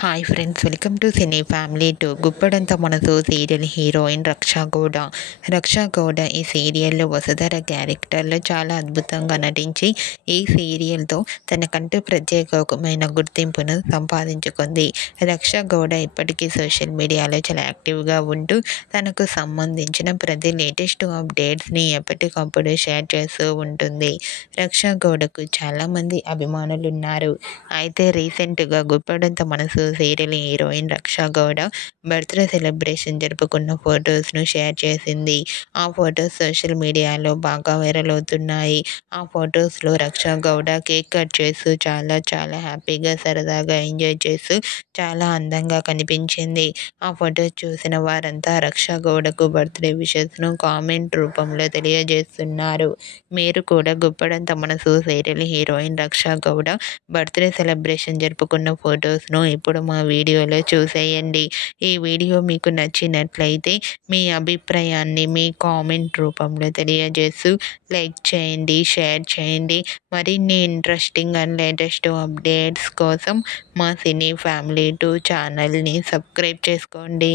Hi friends, welcome to cine family two. గుప్పడంత మనసు serial heroine Raksha Gowda. Raksha Gowda ఈ సీరియల్లో వసుధర క్యారెక్టర్లో చాలా అద్భుతంగా నటించి ఈ సీరియల్తో తనకంటూ ప్రత్యేకమైన గుర్తింపును సంపాదించుకుంది. రక్షా గౌడ ఇప్పటికీ సోషల్ మీడియాలో చాలా యాక్టివ్గా ఉంటూ తనకు సంబంధించిన ప్రతి లేటెస్ట్ అప్డేట్స్ని ఎప్పటికప్పుడు షేర్ చేస్తూ ఉంటుంది. రక్షా గౌడకు చాలామంది అభిమానులు ఉన్నారు. అయితే రీసెంట్గా గుప్పడంత మనసు serial heroine Raksha Gowda birthday celebration జరుపుకున్న ఫొటోస్ను షేర్ చేసింది. ఆ ఫొటోస్ సోషల్ మీడియాలో బాగా వైరల్ అవుతున్నాయి. ఆ ఫొటోస్లో రక్షా గౌడ కేక్ కట్ చేస్తూ చాలా చాలా హ్యాపీగా సరదాగా ఎంజాయ్ చేస్తూ చాలా అందంగా కనిపించింది. ఆ ఫొటోస్ చూసిన వారంతా రక్షా గౌడకు బర్త్డే విషెస్ను కామెంట్ రూపంలో తెలియజేస్తున్నారు. మీరు కూడా గుప్పడంత మనసు serial heroine Raksha Gowda birthday celebration జరుపుకున్న ఫొటోస్ను ఇప్పుడు మా వీడియోలో చూసేయండి. ఈ వీడియో మీకు నచ్చినట్లయితే మీ అభిప్రాయాన్ని మీ కామెంట్ రూపంలో తెలియజేస్తూ లైక్ చేయండి, షేర్ చేయండి. మరిన్ని ఇంట్రెస్టింగ్ అండ్ లేటెస్ట్ అప్డేట్స్ కోసం మా సినీ ఫ్యామిలీ 2 ఛానల్ని సబ్స్క్రైబ్ చేసుకోండి.